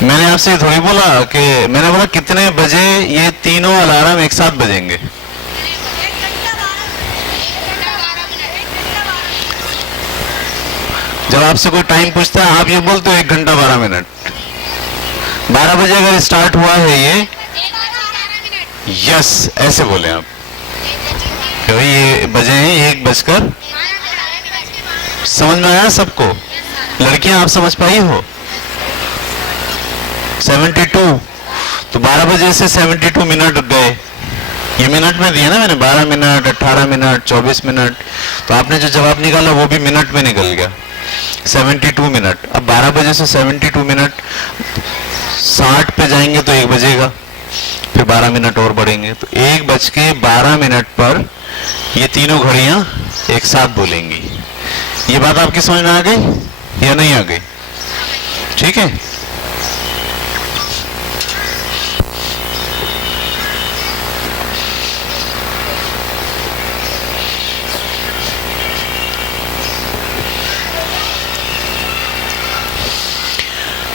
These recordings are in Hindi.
मैंने आपसे थोड़ी बोला कि मैंने बोला कितने बजे ये तीनों अलार्म एक साथ बजेंगे। जब आपसे कोई टाइम पूछता है आप ये बोलते हो 1 घंटा 12 मिनट। 12 बजे अगर स्टार्ट हुआ है ये, यस ऐसे बोले आप कि भाई ये बजे हैं 1 बजकर। समझ में आया सबको? लड़कियां आप समझ पाई हो? 72, तो 12 बजे से 72 मिनट गए। ये मिनट में दिया ना मैंने, 12 मिनट, 18 मिनट, 24 मिनट, तो आपने जो जवाब निकाला वो भी मिनट में निकल गया, 72 मिनट। अब 12 बजे से 72 मिनट 60 पे जाएंगे तो 1 बजेगा, फिर 12 मिनट और बढ़ेंगे तो 1:12 पर ये तीनों घड़ियां एक साथ बोलेंगी। ये बात आपकी समझ में आ गई या नहीं आ गई? ठीक है।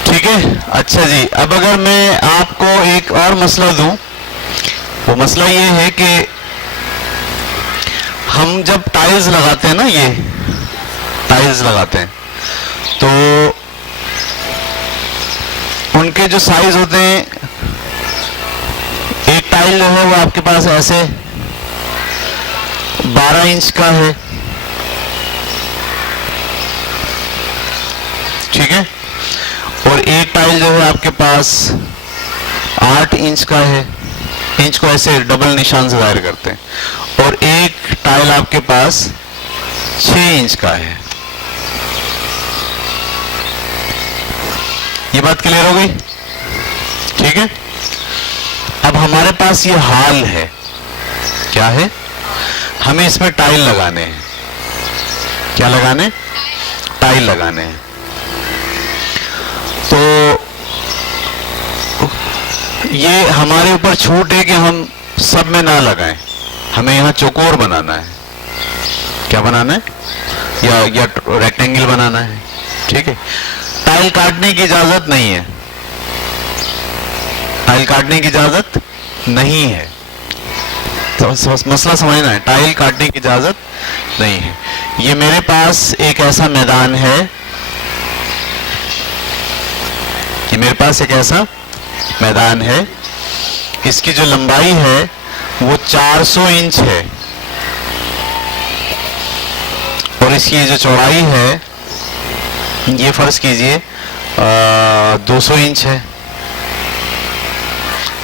ठीक है, अच्छा जी। अब अगर मैं आपको एक और मसला दूं, वो मसला ये है कि हम जब टाइल्स लगाते हैं ना, ये टाइल्स लगाते हैं तो उनके जो साइज होते हैं, एक टाइल जो है वो आपके पास ऐसे 12 इंच का है, ठीक है, और एक टाइल जो है आपके पास 8 इंच का है। इंच को ऐसे डबल निशान से जाहिर करते हैं। और एक टाइल आपके पास 6 इंच का है। ये बात क्लियर हो गई? ठीक है। अब हमारे पास ये हॉल है, क्या है? हमें इसमें टाइल लगाने हैं। क्या लगाने? टाइल लगाने हैं। तो ये हमारे ऊपर छूट है कि हम सब में ना लगाएं, हमें यहां चौकोर बनाना है। क्या बनाना है? या रेक्टेंगल बनाना है, ठीक है। टाइल काटने की इजाजत नहीं है, टाइल काटने की इजाजत नहीं है, तो मसला समझना है, टाइल काटने की इजाजत नहीं है। ये मेरे पास एक ऐसा मैदान है, ये मेरे पास एक ऐसा मैदान है, इसकी जो लंबाई है वो 400 इंच है और इसकी जो चौड़ाई है ये फर्ज कीजिए 200 इंच है।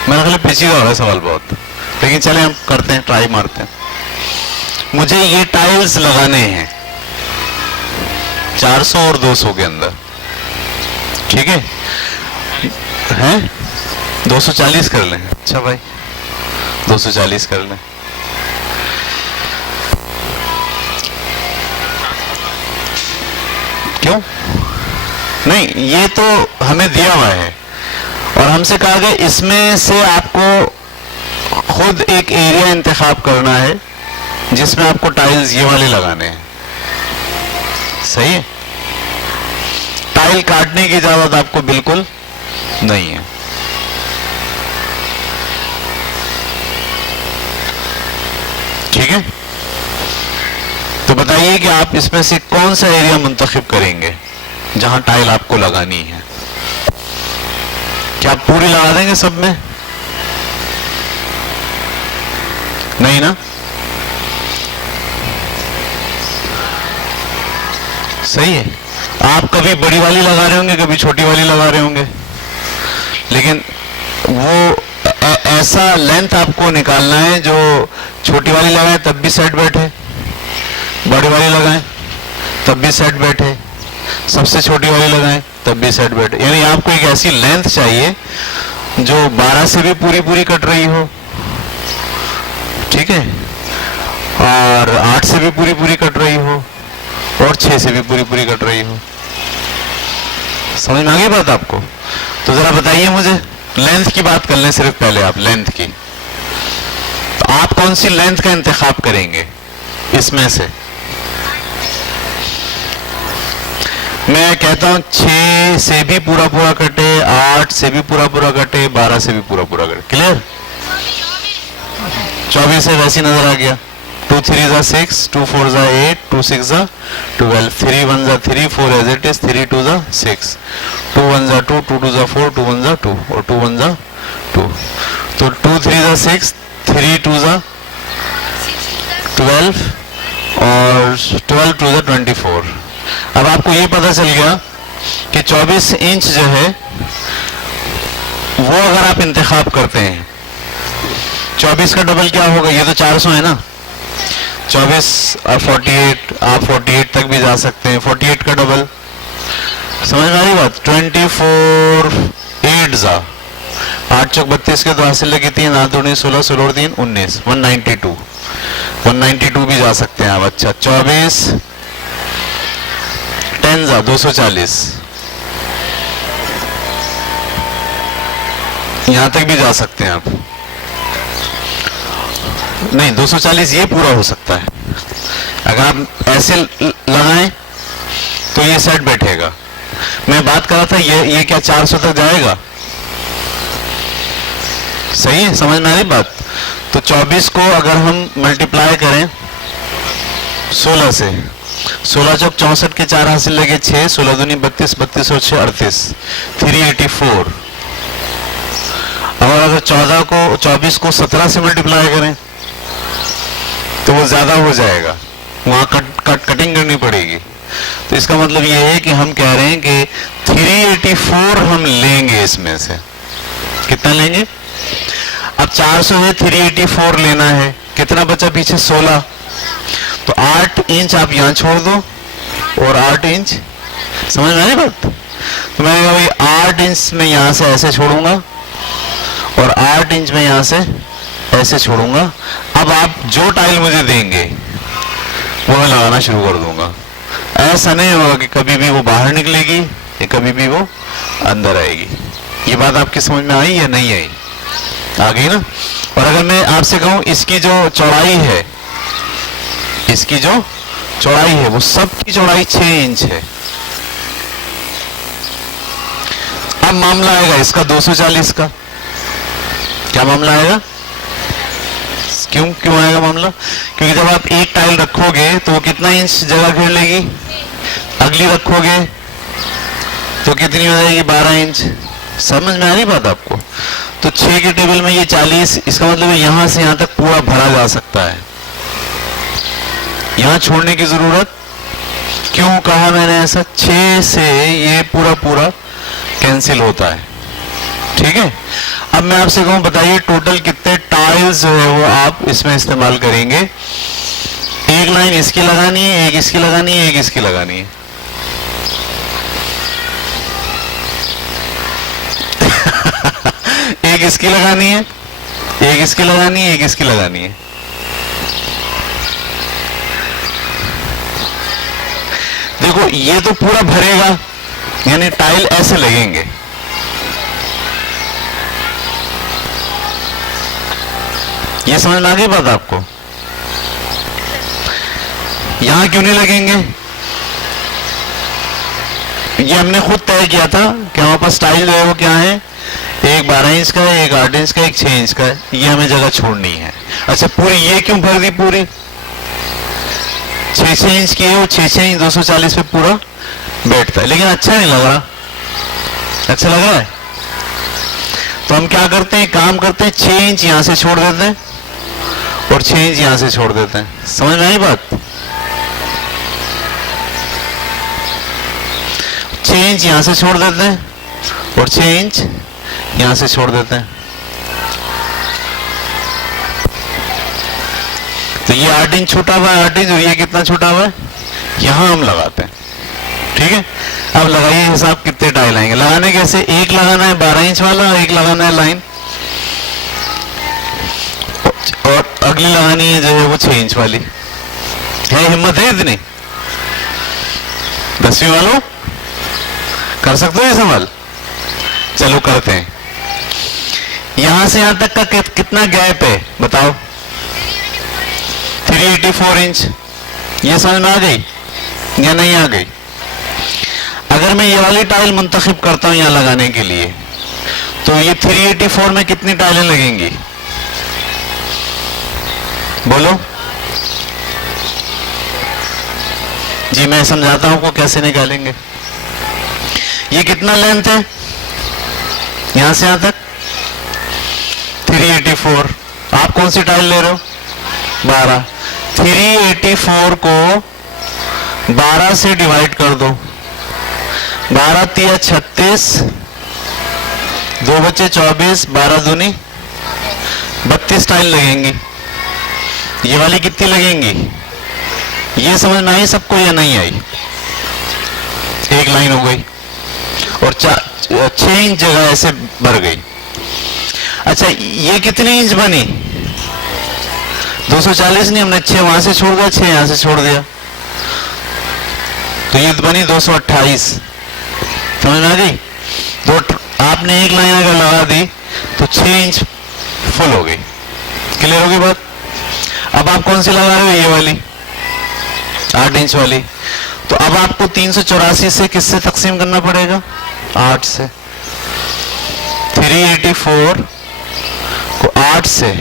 मेरा ख्याल पेचीदा हो रहा है सवाल बहुत, लेकिन चले हम करते हैं, ट्राई मारते हैं। मुझे ये टाइल्स लगाने हैं 400 और 200 के अंदर, ठीक है? 240 कर लें। अच्छा भाई 240 कर लें। क्यों नहीं? ये तो हमें दिया हुआ है और हमसे कहा गया इसमें से आपको खुद एक एरिया इंतखाब करना है जिसमें आपको टाइल्स ये वाले लगाने हैं। सही है? टाइल काटने की इजाजत आपको बिल्कुल नहीं है। ठीक है, तो बताइए कि आप इसमें से कौन सा एरिया मुंतखब करेंगे जहां टाइल आपको लगानी है? क्या आप पूरी लगा देंगे सब में? नहीं ना? सही है। आप कभी बड़ी वाली लगा रहे होंगे, कभी छोटी वाली लगा रहे होंगे, लेकिन वो ऐसा लेंथ आपको निकालना है जो छोटी वाली लगाए तब भी सेट बैठे, बड़ी वाली लगाएं तब भी सेट बैठे, सबसे छोटी वाली लगाएं तब भी सेट बैठे। यानी आपको एक ऐसी लेंथ चाहिए जो 12 से भी पूरी पूरी कट रही हो, ठीक है, और 8 से भी पूरी पूरी कट रही हो और 6 से भी पूरी पूरी कट रही हो। समझ में आ गई बात आपको? तो जरा बताइए मुझे, लेंथ की बात कर लें सिर्फ पहले, आप लेंथ की, तो आप कौन सी लेंथ का इंतखाब करेंगे इसमें से? मैं कहता हूं 6 से भी पूरा पूरा कटे, 8 से भी पूरा पूरा कटे, 12 से भी पूरा पूरा कटे। क्लियर? 24 है, वैसी नजर आ गया। 2 3 जा 6, 2 4 जा 8, 2 6 जा 12, 3 1 जा 3, 4 एज इट इज, 3 2 जा 6, 2 1 जा 2, 2 2 जा 4, 2 1 जा 2 और 2 1 जा 2। तो 2 3 जा 6, 3 2 जा 12 और 12 2 जा 24। अब आपको ये पता चल गया कि 24 इंच जो है वो अगर आप इंतखाब करते हैं, 24 का डबल क्या होगा? ये तो 400 है ना, 24 और 48, आप 48 तक भी जा सकते हैं। 48 का डबल, समझ में आ रही बात? 24 8 जा 8 चौक 32 के 2 हासिल लगी 3, 8 2 16, 16 और 3 19, 192 भी जा सकते हैं आप। अच्छा 24 10 जा 240, यहां तक भी जा सकते हैं आप। नहीं 240 ये पूरा हो सकता है, अगर आप ऐसे लगाएं तो ये सेट बैठेगा। मैं बात कर रहा था ये क्या 400 तक जाएगा? सही है, समझ में आ रही बात? तो 24 को अगर हम मल्टीप्लाई करें 16 से, 16 चौक 64 के 4 हासिल लगे 6, 16 दूनी 32, 32 और 6 38, 384। और अगर 24 को 17 से मल्टीप्लाई करें तो वो ज्यादा हो जाएगा, वहां कटिंग करनी पड़ेगी। तो इसका मतलब ये है कि हम कह रहे हैं कि 384 हम लेंगे, इसमें से कितना लेंगे? अब 400 है, 384 लेना है, कितना बचा पीछे? 16। तो 8 इंच आप यहां छोड़ दो और 8 इंच, समझ में आ रही बात? तो मैं भाई 8 इंच में यहां से ऐसे छोड़ूंगा और 8 इंच में यहां से ऐसे छोड़ूंगा। अब आप जो टाइल मुझे देंगे वो मैं लगाना शुरू कर दूंगा। ऐसा नहीं होगा कि कभी भी वो बाहर निकलेगी या कभी भी वो अंदर आएगी। ये बात आपकी समझ में आई या नहीं आई? आ गई ना? और अगर मैं आपसे कहूं इसकी जो चौड़ाई है, इसकी जो चौड़ाई है वो सब की चौड़ाई 6 इंच है। अब मामला आएगा इसका 240 का। क्या मामला आएगा? क्यों आएगा मामला? क्योंकि जब आप एक टाइल रखोगे तो वो कितना इंच जगह घेर लेगी? अगली रखोगे तो कितनी हो जाएगी? 12 इंच। समझ में आ रही बात आपको? तो 6 के टेबल में ये 40, इसका मतलब है यहां से यहां तक पूरा भरा जा सकता है, यहां छोड़ने की जरूरत। क्यों कहा मैंने ऐसा? 6 से ये पूरा कैंसिल होता है। ठीक है? अब मैं आपसे कहूं बताइए टोटल कितने टाइल्स जो है वो आप इसमें इस्तेमाल करेंगे? एक लाइन इसकी लगानी है, एक इसकी लगानी है, एक इसकी लगानी है। एक इसकी लगानी है, एक इसकी लगानी है, एक इसकी लगानी है। देखो ये तो पूरा भरेगा, यानी टाइल ऐसे लगेंगे। ये समझ में आ गई बात आपको? यहां क्यों नहीं लगेंगे? ये हमने खुद तय किया था कि हमारे पास टाइल जो है वो क्या है, एक 12 इंच का है, एक 8 इंच का, एक 6 इंच का है। ये हमें जगह छोड़नी है। अच्छा पूरी ये क्यों भर दी? पूरी 6 इंच की है, वो 6 इंच 240 पे पूरा बैठता है, लेकिन अच्छा नहीं लग रहा। अच्छा लग रहा है तो हम क्या करते हैं, काम करते हैं 6 इंच यहां से छोड़ देते हैं और 6 इंच यहां से छोड़ देते हैं। समझ में आई बात? 6 इंच यहां से छोड़ देते हैं और 6 इंच यहां से छोड़ देते हैं। तो ये 8 इंच छूटा हुआ है, 8 इंच, और ये कितना छूटा हुआ है, यहां हम लगाते हैं। ठीक है? अब लगाइए हिसाब कितने टाइल आएंगे। लगाने कैसे? एक लगाना है 12 इंच वाला और एक लगाना है लाइन, और अगली लगानी है जो है वो 6 इंच वाली। है हिम्मत है इतनी? 10वीं वालों कर सकते हो ये सवाल? चलो करते हैं। यहां से यहां तक का कितना गैप है बताओ? 384 इंच। ये समझ में आ गई या नहीं आ गई? अगर अगर मैं ये वाली टाइल मुंतखब करता हूं यहाँ लगाने के लिए, तो ये 384 में कितनी टाइलें लगेंगी? बोलो जी, मैं समझाता हूं को कैसे निकालेंगे। ये कितना लेंथ है यहां से यहां तक? 384। आप कौन सी टाइल ले रहे हो? 12। 384 को 12 से डिवाइड कर दो। 12 तिया 36, 2 बचे 24, 12 दूनी 32 टाइल लगेंगी। ये वाली कितनी लगेंगी? ये समझ में आई सबको या नहीं आई? एक लाइन हो गई और 6 इंच जगह ऐसे भर गई। अच्छा, ये कितनी इंच बनी? 240 नहीं, हमने 6 वहां से छोड़ दिया, 6 यहां से छोड़ दिया, तो ये बनी 228। समझ में आ गई? तो आपने एक लाइन अगर लगा दी तो 6 इंच फुल हो गई। क्लियर होगी बात? अब आप कौन सी लगा रहे हो? ये वाली 8 इंच वाली। तो अब आपको 384 से किससे तकसीम करना पड़ेगा? 8 से। 384 को 8 से,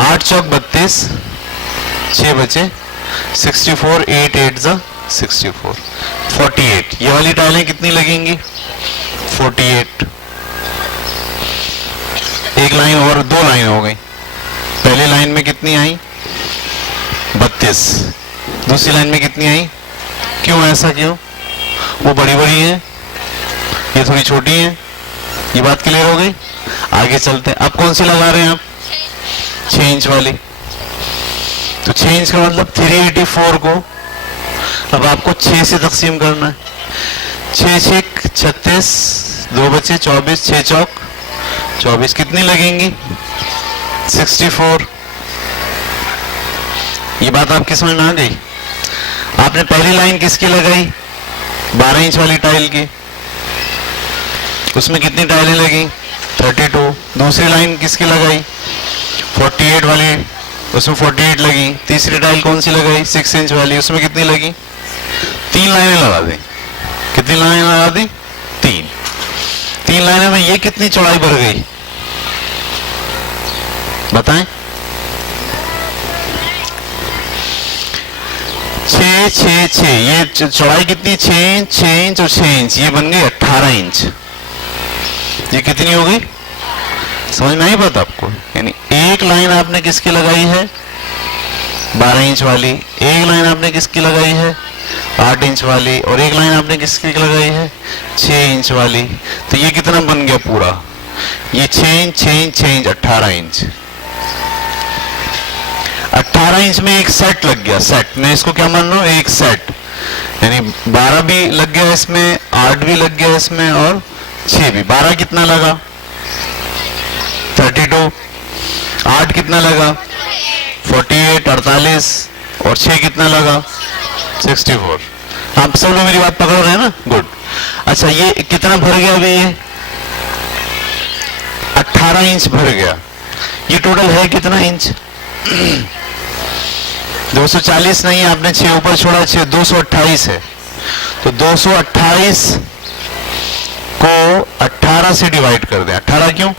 8 चौक 32, 6 बचे 64, 8 8 जा 64, 48। ये वाली टाइलें कितनी लगेंगी? 48। एक लाइन और 2 लाइन हो गई। पहली लाइन में कितनी आई? 32। दूसरी लाइन में कितनी आई? क्यों ऐसा क्यों? वो बड़ी बड़ी है, ये थोड़ी छोटी है। ये बात क्लियर हो गई? आगे चलते हैं। अब कौन सी लगा रहे हैं आप? 6 इंच वाली। तो 6 इंच का मतलब 384 को अब आपको 6 से तकसीम करना है। 6 6 36, 2 बचे 24, 6 चौक 24, कितनी लगेंगी? 64। ये बात आपकी समझ में आ गई? आपने पहली लाइन किसकी लगाई? 12 इंच वाली टाइल की, उसमें कितनी टाइलें लगी? 32। दूसरी लाइन किसकी लगाई? 48 वाली, उसमें 48 लगी। तीसरी टाइल कौन सी लगाई? 6 इंच वाली, उसमें कितनी लगी? 3 लाइनें लगा दी। कितनी लाइनें लगा दी? 3 लाइनों में ये कितनी चौड़ाई बढ़ गई बताएं? 6 6 6, ये चौड़ाई कितनी? 6 इंच, 6 इंच और 6 इंच, ये बन गई 18 इंच। ये कितनी हो गई? समझ में आई बात आपको? यानी एक लाइन आपने किसकी लगाई है? 12 इंच वाली। एक लाइन आपने किसकी लगाई है? 8 इंच वाली। और एक लाइन आपने किसकी लगाई है? 6 इंच वाली। तो ये कितना बन गया पूरा? ये 6 inch 6 inch 6 inch 18 inch. 18 inch में एक सेट लग गया। सेट मैं इसको क्या मान रहा हूं? एक सेट, यानी 12 भी लग गया इसमें, 8 भी लग गया इसमें और 6 भी। 12 कितना लगा? 32। 8 कितना लगा? 48 48 और 6 कितना लगा? 64। आप सब लोग मेरी बात पकड़ रहे हैं ना? गुड। अच्छा, ये कितना भर गया अभी? ये 18 इंच भर गया। ये टोटल है कितना इंच? 240 नहीं, आपने 6 ऊपर छोड़ा, 6 228 है। तो 228 को 18 से डिवाइड कर दें। 18 क्यों?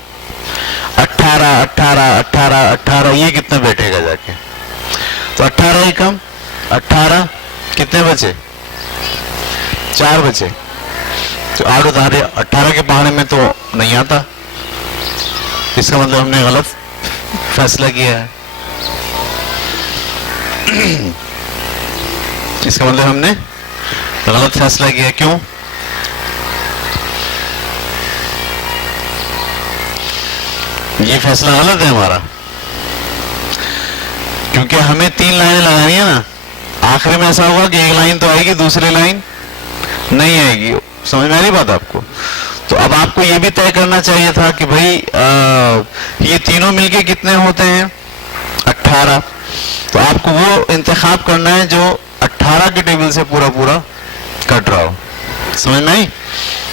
18 18 18 18, ये कितना बैठेगा जाके? तो 18 ही कम 18, कितने बचे? 4 बचे। तो 8 उतारे, 18 के पहाड़े में तो नहीं आता। इसका मतलब हमने गलत फैसला किया है। इसका मतलब हमने गलत फैसला किया। क्यों? ये फैसला गलत है हमारा, क्योंकि हमें 3 लाइनें लगानी है ना। आखिर में ऐसा होगा कि एक लाइन तो आएगी, दूसरी लाइन नहीं आएगी। समझ में आ रही बात आपको? तो अब आपको ये भी तय करना चाहिए था कि भाई ये तीनों मिलके कितने होते हैं? 18। तो आपको वो इंतखाब करना है जो 18 के टेबल से पूरा पूरा कट रहा हो। समझ में आई?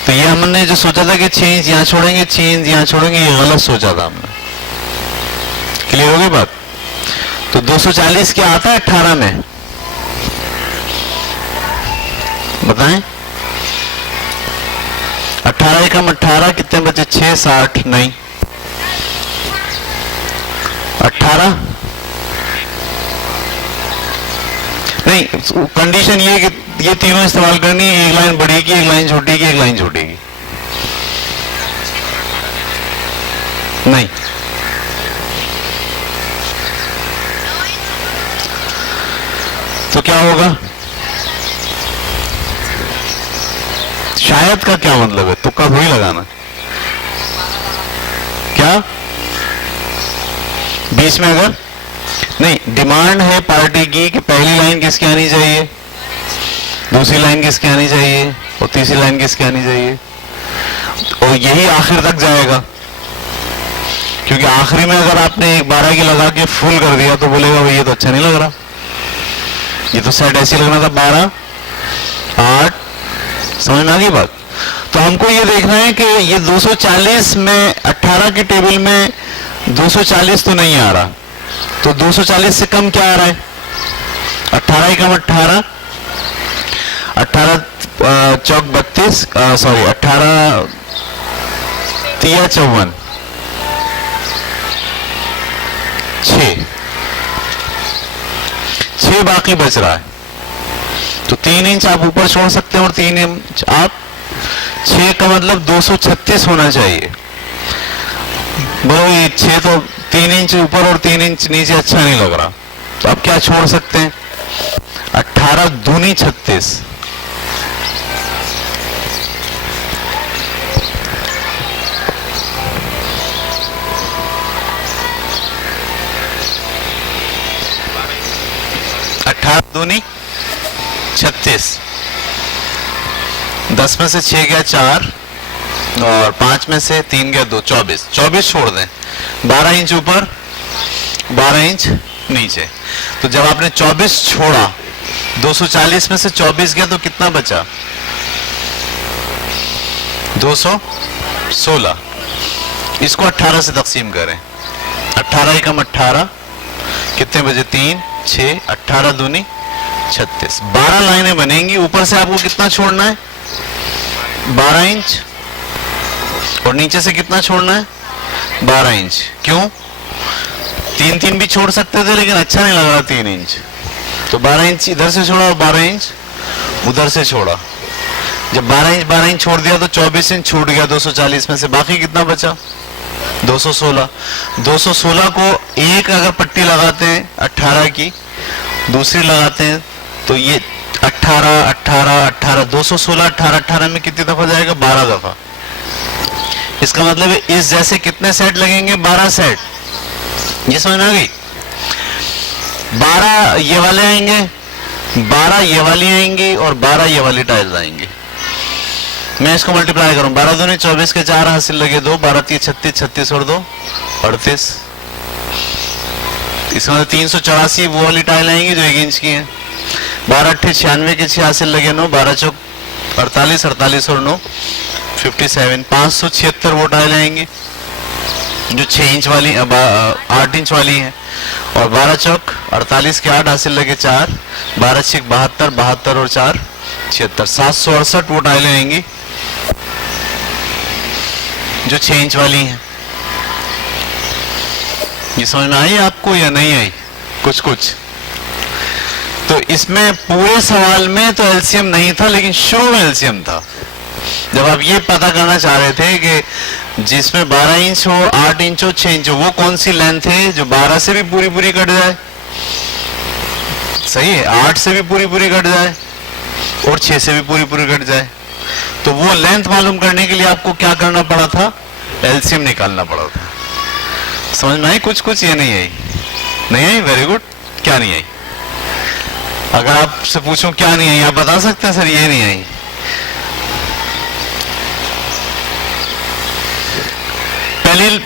तो ये हमने जो सोचा था कि 6 इंच यहाँ छोड़ेंगे, 6 इंच यहाँ छोड़ेंगे, ये गलत सोचा था हमने। क्लियर हो गई बात? तो 240 क्या आता है 18 में? बताएं? 18 एकम 18, कितने बचे? 6, 60, नहीं 18 नहीं। कंडीशन ये कि ये तीनों इस्तेमाल करनी है, एक लाइन बढ़ेगी, एक लाइन छोटेगी, एक लाइन छोटेगी, नहीं। तो क्या होगा? शायद का क्या मतलब है? तुक्का वही लगाना, क्या बीच में अगर नहीं, डिमांड है पार्टी की कि पहली लाइन किसकी आनी चाहिए, दूसरी लाइन किसकी आनी चाहिए और तीसरी लाइन किसकी आनी चाहिए, और यही आखिर तक जाएगा। क्योंकि आखिरी में अगर आपने एक 12 की लगा के फुल कर दिया तो बोलेगा भाई ये तो अच्छा नहीं लग रहा, ये तो सेट ऐसे लगना था 12, 8, समझ में आ गई बात। तो हमको ये देखना है कि ये 240 में 18 के टेबल में 240 तो नहीं आ रहा, तो 240 से कम क्या आ रहा है? 18 एकम 18, 18 चौक 32, सॉरी 18 तिया 54, 6 बाकी बच रहा है। तो 3 इंच आप ऊपर छोड़ सकते हैं और 3 इंच आप, 6 का मतलब 236 होना चाहिए। बोलो ये 6 तो 3 इंच ऊपर और 3 इंच नीचे अच्छा नहीं लग रहा, तो आप क्या छोड़ सकते हैं? 18 दूनी 36, दूनी 36, 10 में से 6 गया 4 और 5 में से 3 गया 2, 24, 24 छोड़ दें, 12 इंच ऊपर 12 इंच नीचे। तो जब आपने 24 छोड़ा, 240 में से 24 गया तो कितना बचा? 216। इसको 18 से तकसीम करें, 18 एकम 18, कितने बजे? 3, 6, 18 दूनी 36, 12 लाइनें बनेंगी। ऊपर से आपको कितना छोड़ना है? 12 इंच, और नीचे से कितना छोड़ना है? 12 इंच। क्यों? 3 भी छोड़ सकते थे लेकिन अच्छा नहीं लग रहा 3 इंच, तो 12 इंच इधर से छोड़ा और 12 इंच उधर से छोड़ा। जब 12 इंच छोड़ दिया तो 24 इंच छूट गया 240 में से, बाकी कितना बचा? 216। 216 को एक अगर पट्टी लगाते हैं 18 की, दूसरी लगाते हैं तो ये 18, 18, 18, 216, 18, 18 में कितनी दफा जाएगा? 12 दफा। इसका मतलब है इस जैसे कितने सेट लगेंगे? 12 सेट। ये समझ में आ गई? 12 ये वाले आएंगे, 12 ये वाली आएंगी और 12 ये वाली टाइल्स आएंगी। मैं इसको मल्टीप्लाई करूं, 12 दूनी 24 के 4 हासिल लगे 2, 12 3 36, 36 और 2 38। इसमें 384 वो वाली टाइल आएंगी जो 1 इंच की है। 12 8 96 के 6 हासिल लगे 9, 12 चौक 48, 48 और 9 57। 576 वो टाइल आएंगी जो 6 इंच वाली 8 इंच वाली है, और 12 चौक 48 के 8 हासिल लगे 4, 12 6 72, 72 और 4 76। 768 वो टाइलें आएंगी जो 6 इंच वाली हैं। ये समझ में आई आपको या नहीं आई? कुछ कुछ तो इसमें पूरे सवाल में तो एलसीएम नहीं था, लेकिन शुरू में एलसीएम था। जब आप ये पता करना चाह रहे थे कि जिसमें 12 इंच हो, 8 इंच हो, 6 इंच हो, वो कौन सी लेंथ है जो 12 से भी पूरी पूरी कट जाए, सही है, 8 से भी पूरी पूरी कट जाए और 6 से भी पूरी पूरी कट जाए, तो वो लेंथ मालूम करने के लिए आपको क्या करना पड़ा था? एलसीएम निकालना पड़ा था। समझ में आई? कुछ कुछ ये नहीं आई? नहीं आई? Very good. क्या नहीं आई? अगर आपसे पूछूं क्या नहीं आई, आप बता सकते हैं सर ये नहीं आई?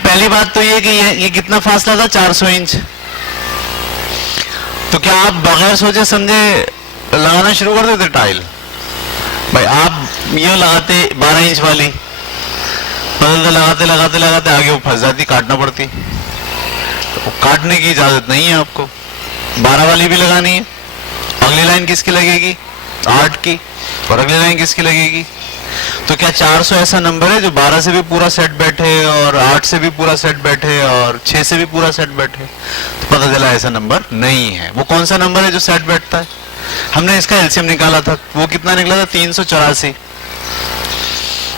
पहली बात तो ये कि ये कितना फासला था? 400 इंच। तो क्या आप बगैर सोचे समझे लगाना शुरू कर देते टाइल? भाई आप ये लगाते 12 इंच वाली, बदलते लगाते लगाते लगाते आगे वो फंस जाती, काटना पड़ती। तो काटने की इजाजत नहीं है आपको। 12 वाली भी लगानी है। अगली लाइन किसकी लगेगी? 8 की। और अगली लाइन किसकी लगेगी? तो क्या 400 ऐसा नंबर है जो 12 से भी पूरा सेट बैठे और 8 से भी पूरा सेट बैठे और 6 से भी पूरा सेट बैठे? तो पता चला ऐसा नंबर नहीं है। वो कौन सा नंबर है जो सेट बैठता है? हमने इसका एलसीएम निकाला था, वो कितना निकला था? 384।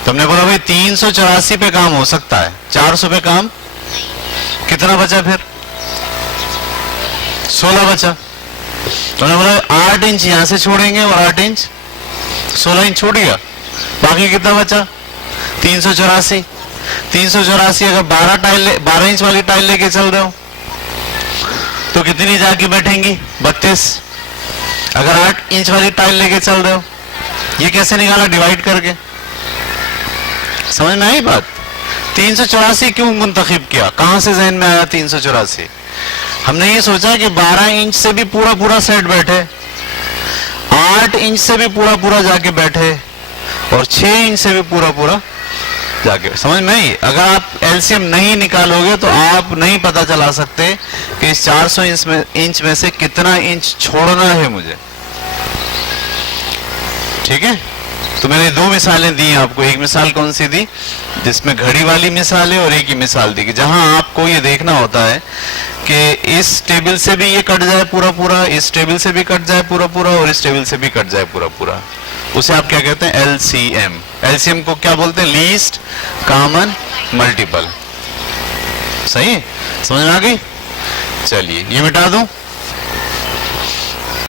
तो हमने बोला भाई 384 पे काम हो सकता है, 400 पे काम। कितना बचा फिर? 16 बचा। तो हमने बोला 8 इंच यहां से छोड़ेंगे और 8 इंच 16 इंच छूट गया, बाकी कितना बचा? 384। 384 अगर 12 इंच वाली टाइल लेके चल रहे हो तो कितनी जाके बैठेंगी? 32। अगर 8 इंच वाली टाइल लेके चल रहे हो, ये कैसे निकाला? डिवाइड करके। समझ में आई बात? 384 क्यों मुंतखब किया? कहां से जहन में आया 384? हमने ये सोचा कि 12 इंच से भी पूरा पूरा सेट बैठे, 8 इंच से भी पूरा पूरा जाके बैठे और 6 इंच से भी पूरा पूरा जाके। समझ में आई? अगर आप एलसीएम नहीं निकालोगे तो आप नहीं पता चला सकते कि इस 400 इंच में से कितना इंच छोड़ना है मुझे। ठीक है? तो मैंने 2 मिसालें दी आपको। एक मिसाल कौन सी दी? जिसमें घड़ी वाली मिसाल है, और एक ही मिसाल दी कि जहां आपको ये देखना होता है कि इस टेबल से भी ये कट जाए पूरा पूरा, इस टेबल से भी कट जाए पूरा पूरा और इस टेबल से भी कट जाए पूरा पूरा। उसे आप क्या कहते हैं? एलसीएम। एलसीएम को क्या बोलते हैं? Least common multiple. सही है? समझ में आ गई? चलिए ये मिटा दूं।